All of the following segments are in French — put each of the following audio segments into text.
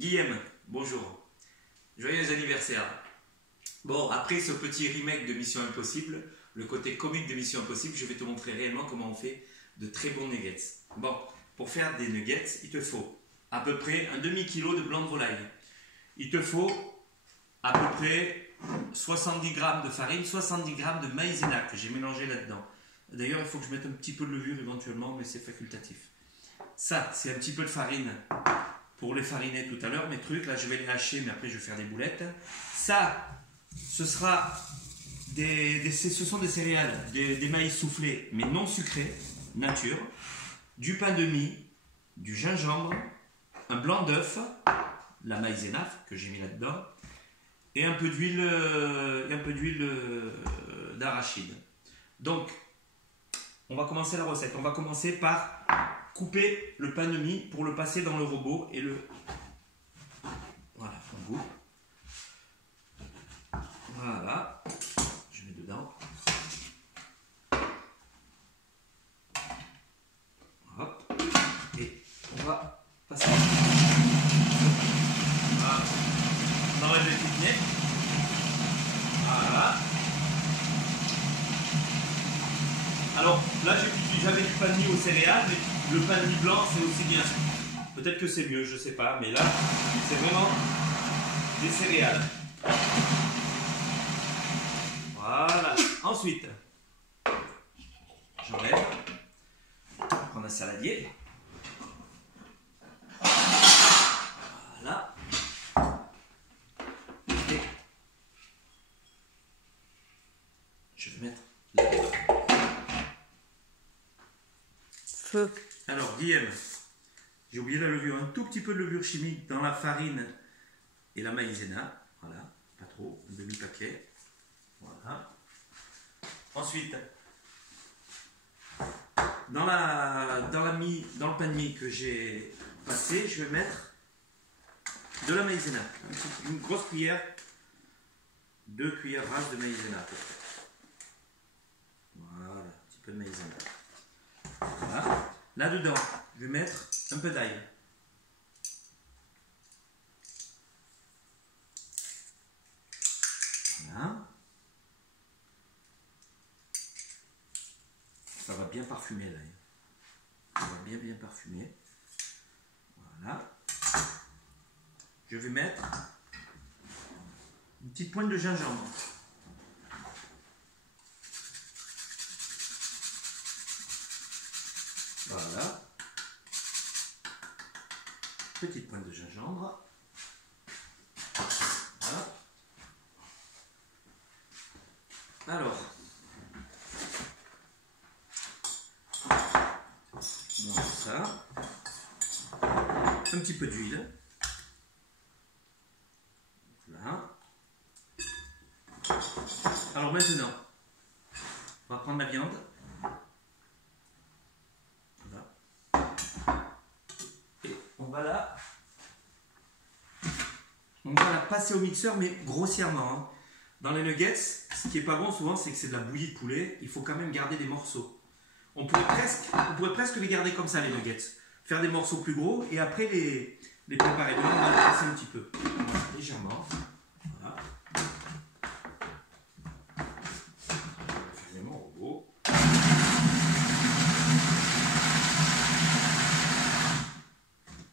Guillaume, bonjour. Joyeux anniversaire. Bon, après ce petit remake de Mission Impossible, le côté comique de Mission Impossible, je vais te montrer réellement comment on fait de très bons nuggets. Bon, pour faire des nuggets, il te faut à peu près un demi-kilo de blanc de volaille. Il te faut à peu près 70 g de farine, 70 g de maïzena que j'ai mélangé là-dedans. D'ailleurs, il faut que je mette un petit peu de levure éventuellement, mais c'est facultatif. Ça, c'est un petit peu de farine pour les fariner tout à l'heure, mes trucs. Là, je vais les hacher, mais après, je vais faire des boulettes. Ça, ce sont des céréales, des maïs soufflés, mais non sucrés, nature, du pain de mie, du gingembre, un blanc d'œuf, la maïzena que j'ai mis là-dedans, et un peu d'huile d'arachide. Donc, on va commencer la recette. On va commencer par couper le pain de mie pour le passer dans le robot et le... Voilà, on coupe. Voilà, je mets dedans. Hop, et on va passer. Voilà. On enlève les petites miettes. Voilà. Alors là, j'avais du pain de mie aux céréales, mais le pain de mie blanc, c'est aussi bien. Peut-être que c'est mieux, je sais pas, mais là, c'est vraiment des céréales. Voilà. Ensuite, j'enlève. Prendre un saladier. Voilà. Et je vais mettre la levure. Feu. Alors, Guillaume, j'ai oublié la levure. Un tout petit peu de levure chimique dans la farine et la maïzena. Voilà, pas trop, un demi-paquet. Voilà. Ensuite, dans le pain de mie que j'ai passé, je vais mettre de la maïzena. Une grosse cuillère, 2 cuillères rases de maïzena. Voilà, un petit peu de maïzena. Voilà. Là-dedans, je vais mettre un peu d'ail. Voilà. Ça va bien parfumer l'ail. Ça va bien parfumer. Voilà. Je vais mettre une petite pointe de gingembre. Voilà. Petite pointe de gingembre. Voilà. Alors, voilà ça. Un petit peu d'huile. Voilà. Alors maintenant, on va prendre la viande. On va la passer au mixeur, mais grossièrement. Hein. Dans les nuggets, ce qui est pas bon souvent, c'est que c'est de la bouillie de poulet. Il faut quand même garder des morceaux. On pourrait presque les garder comme ça, les nuggets. Faire des morceaux plus gros et après les préparer. Donc, on va les passer un petit peu. Voilà, légèrement. Voilà. Fermez mon robot.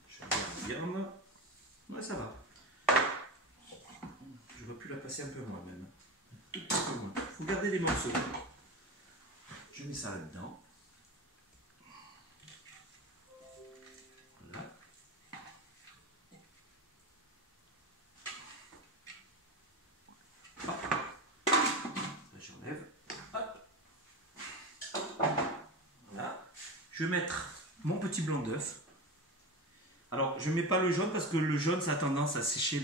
Je regarde. Ouais, ça va. La passer un peu moins même. Il faut garder les morceaux. Je mets ça là-dedans. Voilà. Hop. Là, j'enlève. Hop. Voilà. Je vais mettre mon petit blanc d'œuf. Alors, je ne mets pas le jaune parce que le jaune, ça a tendance à sécher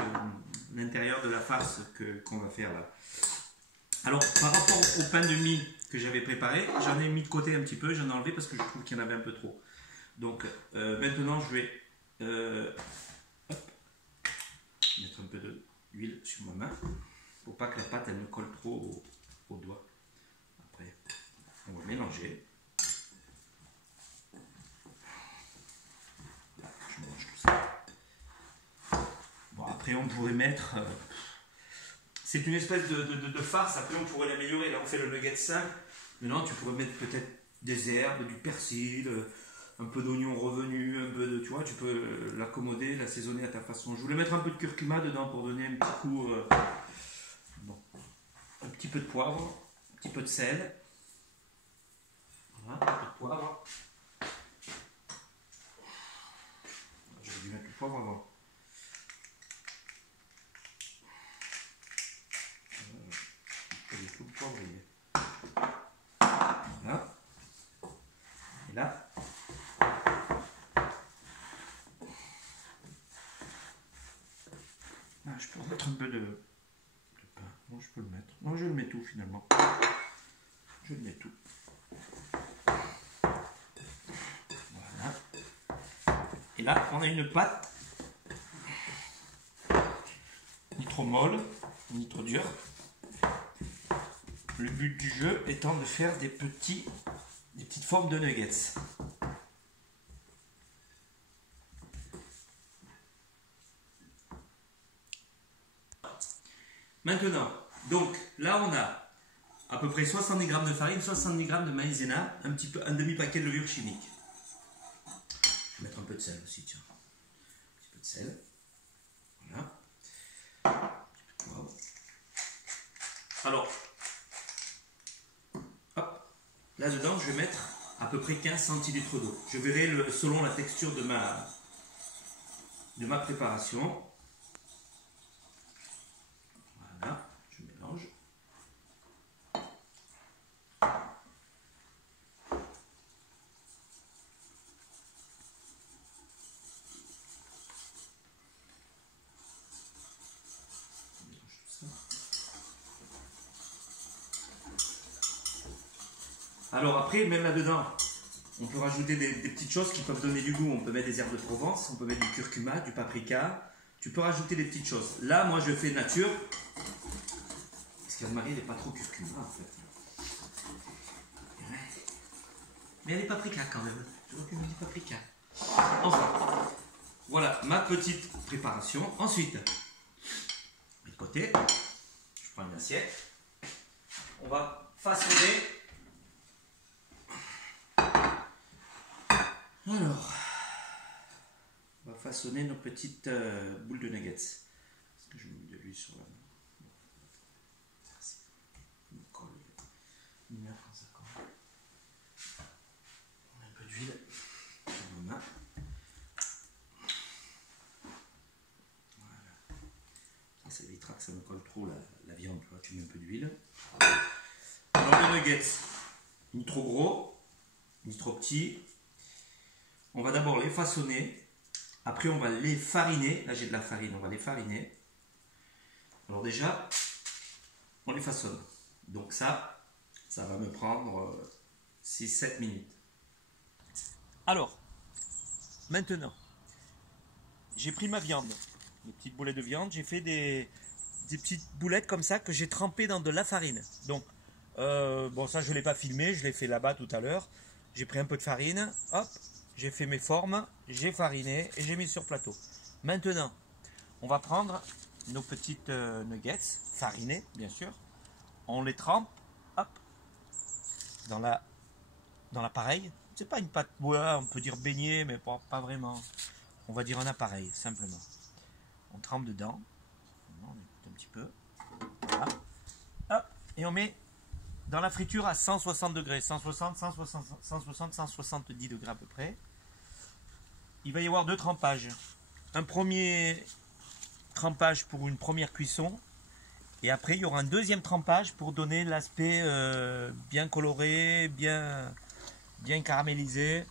l'intérieur de la farce qu'on va faire là. Alors, par rapport au pain de mie que j'avais préparé, j'en ai mis de côté un petit peu, j'en ai enlevé parce que je trouve qu'il y en avait un peu trop. Donc, maintenant, je vais mettre un peu d'huile sur ma main pour pas que la pâte elle me colle trop au doigt. Après, on va mélanger. Je mélange tout ça. Après, on pourrait mettre... c'est une espèce de farce. Après, on pourrait l'améliorer. Là, on fait le nugget simple. Maintenant, tu pourrais mettre peut-être des herbes, du persil, un peu d'oignon revenu, un peu de... Tu vois, tu peux l'accommoder, l'assaisonner à ta façon. Je voulais mettre un peu de curcuma dedans pour donner un petit coup... bon. Un petit peu de poivre, un petit peu de sel. Voilà, un peu de poivre. J'aurais dû mettre le poivre avant. Pas du tout le poivre, il est. Voilà. Et là. Ah, je peux remettre un peu de pain. Bon, je peux le mettre. Non, je le mets tout finalement. Je le mets tout. Voilà. Et là, on a une pâte. Ni trop molle, ni trop dure. Le but du jeu étant de faire des petites formes de nuggets. Maintenant, donc là on a à peu près 70 g de farine, 70 g de maïzena, un demi-paquet de levure chimique. Je vais mettre un peu de sel aussi, tiens. Un petit peu de sel. Voilà. Wow. Alors, hop, là-dedans je vais mettre à peu près 15 centilitres d'eau. Je verrai selon la texture de ma préparation. Voilà, je mélange. Alors après, même là-dedans, on peut rajouter des petites choses qui peuvent donner du goût. On peut mettre des herbes de Provence, on peut mettre du curcuma, du paprika. Tu peux rajouter des petites choses. Là, moi, je fais nature. Parce qu'Anne-Marie, elle n'est pas trop curcuma, en fait. Mais elle est paprika quand même. Je vois qu'elle me dit paprika. Enfin, voilà ma petite préparation. Ensuite, de côté, je prends une assiette. On va façonner. Alors, on va façonner nos petites boules de nuggets. Est-ce que je mets de l'huile sur la main? Merci. Il me colle. Il me met quand ça colle. On met un peu d'huile sur ma main. Voilà. Ça évitera que ça me colle trop la viande. Tu vois, tu mets un peu d'huile. Alors, les nuggets, ni trop gros, ni trop petits. On va d'abord les façonner, après on va les fariner. Là j'ai de la farine, on va les fariner. Alors déjà, on les façonne. Donc ça va me prendre 6-7 minutes. Alors, maintenant, j'ai pris ma viande, des petites boulettes de viande. J'ai fait des petites boulettes comme ça que j'ai trempées dans de la farine. Donc, bon ça je ne l'ai pas filmé, je l'ai fait là-bas tout à l'heure. J'ai pris un peu de farine, hop. J'ai fait mes formes, j'ai fariné et j'ai mis sur plateau. Maintenant, on va prendre nos petites nuggets, farinées bien sûr. On les trempe, hop, dans l'appareil. C'est pas une pâte, ouais, on peut dire beignet, mais pas vraiment. On va dire un appareil, simplement. On trempe dedans. On écoute un petit peu. Voilà. Hop, et on met dans la friture à 160 degrés, 170 degrés à peu près. Il va y avoir deux trempages. Un premier trempage pour une première cuisson. Et après, il y aura un deuxième trempage pour donner l'aspect bien coloré, bien caramélisé.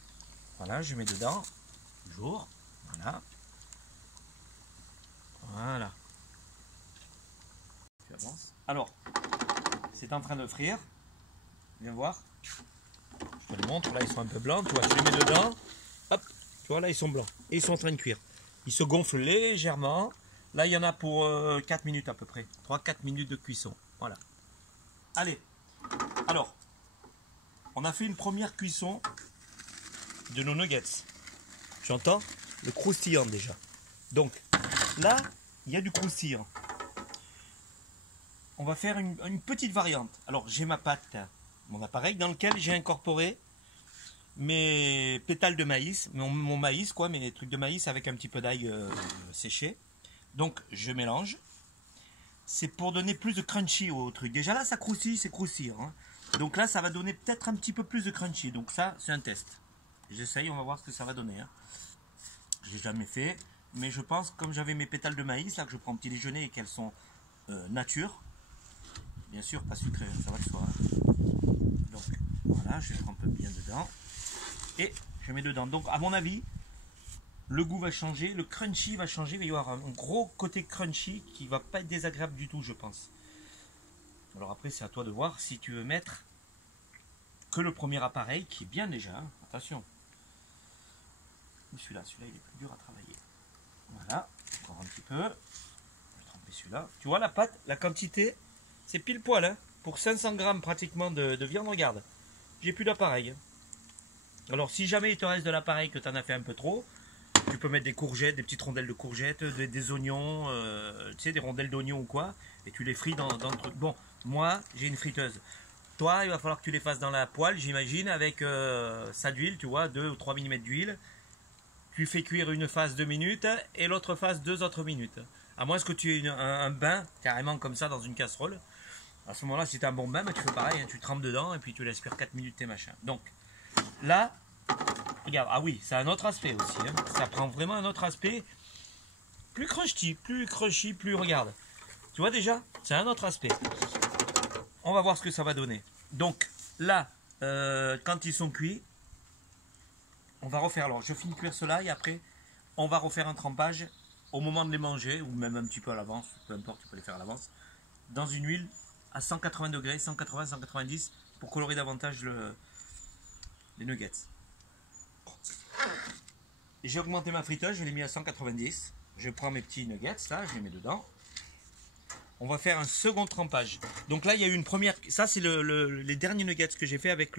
Voilà, je mets dedans. Toujours. Voilà. Voilà. Tu avances. Alors, c'est en train de frire. Viens voir. Je te le montre. Là, ils sont un peu blancs. Tu vois, je les mets dedans. Hop. Tu vois, là, ils sont blancs. Et ils sont en train de cuire. Ils se gonflent légèrement. Là, il y en a pour 4 minutes à peu près. 3-4 minutes de cuisson. Voilà. Allez. Alors, on a fait une première cuisson de nos nuggets. Tu entends? Le croustillant déjà. Donc, là, il y a du croustillant. On va faire une petite variante. Alors j'ai ma pâte, mon appareil dans lequel j'ai incorporé mes pétales de maïs, mon maïs quoi, mes trucs de maïs avec un petit peu d'ail séché. Donc je mélange. C'est pour donner plus de crunchy au truc. Déjà là ça croustille, c'est croustillant. Hein. Donc là ça va donner peut-être un petit peu plus de crunchy. Donc ça c'est un test. J'essaye, on va voir ce que ça va donner. Hein. J'ai jamais fait, mais je pense comme j'avais mes pétales de maïs là que je prends au petit déjeuner et qu'elles sont nature. Bien sûr, pas sucré, ça va que ce soit. Donc voilà, je trempe bien dedans. Et je mets dedans. Donc à mon avis, le goût va changer, le crunchy va changer. Il va y avoir un gros côté crunchy qui va pas être désagréable du tout, je pense. Alors après, c'est à toi de voir si tu veux mettre que le premier appareil qui est bien déjà. Hein. Attention. Celui-là il est plus dur à travailler. Voilà, encore un petit peu. Je vais tremper celui-là. Tu vois la pâte, la quantité, c'est pile poil. Hein. Pour 500 grammes pratiquement de viande, regarde. J'ai plus d'appareil. Alors si jamais il te reste de l'appareil que tu en as fait un peu trop, tu peux mettre des courgettes, des petites rondelles de courgettes, des oignons, tu sais, des rondelles d'oignons ou quoi, et tu les frites dans le truc. Bon, moi j'ai une friteuse. Toi, il va falloir que tu les fasses dans la poêle, j'imagine, avec ça d'huile, tu vois, 2 ou 3 mm d'huile. Tu fais cuire une phase 2 minutes et l'autre phase 2 autres minutes. À moins que tu aies un bain carrément comme ça dans une casserole. À ce moment-là, si tu as un bon bain, bah, tu fais pareil, hein, tu trempes dedans et puis tu laisses cuire 4 minutes tes machins. Donc là, regarde, ah oui, ça a un autre aspect aussi. Hein. Ça prend vraiment un autre aspect. Plus crunchy, plus regarde. Tu vois déjà, c'est un autre aspect. On va voir ce que ça va donner. Donc là, quand ils sont cuits, on va refaire. Alors, je finis de cuire cela et après, on va refaire un trempage au moment de les manger, ou même un petit peu à l'avance, peu importe, tu peux les faire à l'avance, dans une huile à 180 degrés, 180, 190, pour colorer davantage les nuggets. J'ai augmenté ma friteuse, je l'ai mis à 190. Je prends mes petits nuggets, là, je les mets dedans. On va faire un second trempage. Donc là, il y a eu une première... Ça, c'est les derniers nuggets que j'ai fait avec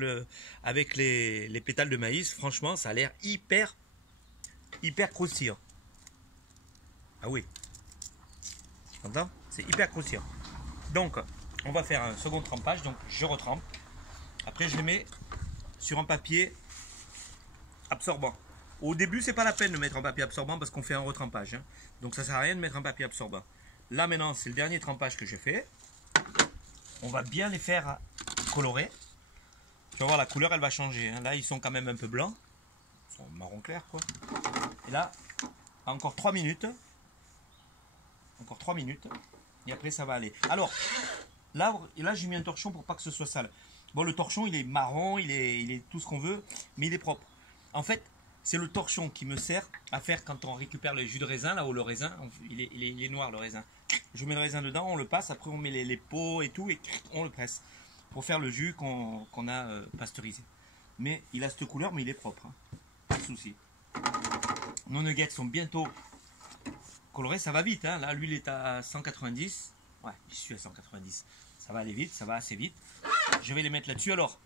les pétales de maïs. Franchement, ça a l'air hyper croustillant. Ah oui. T'entends? C'est hyper croustillant. Donc, on va faire un second trempage. Donc, je retrempe. Après, je les mets sur un papier absorbant. Au début, c'est pas la peine de mettre un papier absorbant parce qu'on fait un retrempage. Hein. Donc, ça sert à rien de mettre un papier absorbant. Là maintenant c'est le dernier trempage que j'ai fait. On va bien les faire colorer. Tu vas voir la couleur elle va changer. Hein. Là ils sont quand même un peu blancs. Ils sont marron clair quoi. Et là encore 3 minutes. Encore 3 minutes. Et après ça va aller. Alors là j'ai mis un torchon pour pas que ce soit sale. Bon le torchon il est marron, il est tout ce qu'on veut, mais il est propre. En fait c'est le torchon qui me sert à faire quand on récupère le jus de raisin, là où le raisin, il est noir le raisin. Je mets le raisin dedans, on le passe, après on met les peaux et tout, et on le presse. Pour faire le jus qu'on a pasteurisé. Mais il a cette couleur, mais il est propre. Hein. Pas de souci. Nos nuggets sont bientôt colorés, ça va vite. Hein. Là, l'huile est à 190. Ouais, je suis à 190. Ça va aller vite, ça va assez vite. Je vais les mettre là-dessus. Alors,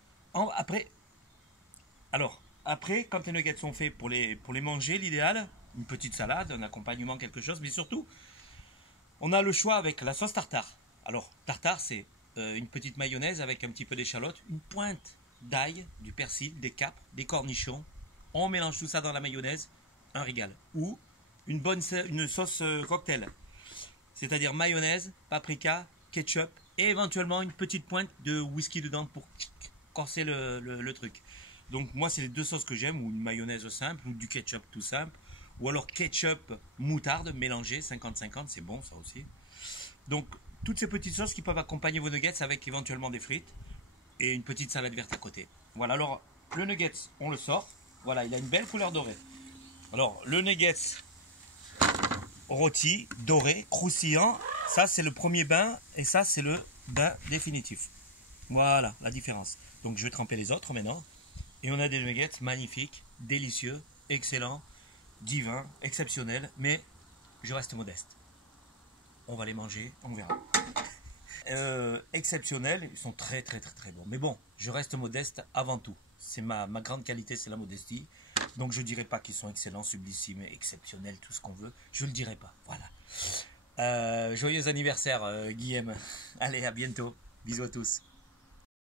après, quand les nuggets sont faits pour les manger, l'idéal, une petite salade, un accompagnement, quelque chose, mais surtout, on a le choix avec la sauce tartare. Alors, tartare, c'est une petite mayonnaise avec un petit peu d'échalote, une pointe d'ail, du persil, des capres, des cornichons. On mélange tout ça dans la mayonnaise, un régal. Ou une sauce cocktail, c'est-à-dire mayonnaise, paprika, ketchup et éventuellement une petite pointe de whisky dedans pour corser le truc. Donc moi c'est les deux sauces que j'aime, ou une mayonnaise simple, ou du ketchup tout simple, ou alors ketchup moutarde mélangé 50-50, c'est bon ça aussi. Donc toutes ces petites sauces qui peuvent accompagner vos nuggets avec éventuellement des frites et une petite salade verte à côté. Voilà, alors le nuggets on le sort, voilà il a une belle couleur dorée. Alors le nuggets rôti, doré, croustillant, ça c'est le premier bain et ça c'est le bain définitif. Voilà la différence. Donc je vais tremper les autres maintenant. Et on a des nuggets magnifiques, délicieux, excellents, divins, exceptionnels, mais je reste modeste. On va les manger, on verra. Exceptionnels, ils sont très bons. Mais bon, je reste modeste avant tout. C'est ma grande qualité, c'est la modestie. Donc je ne dirais pas qu'ils sont excellents, sublissimes, exceptionnels, tout ce qu'on veut. Je ne le dirai pas, voilà. Joyeux anniversaire, Guillaume. Allez, à bientôt. Bisous à tous.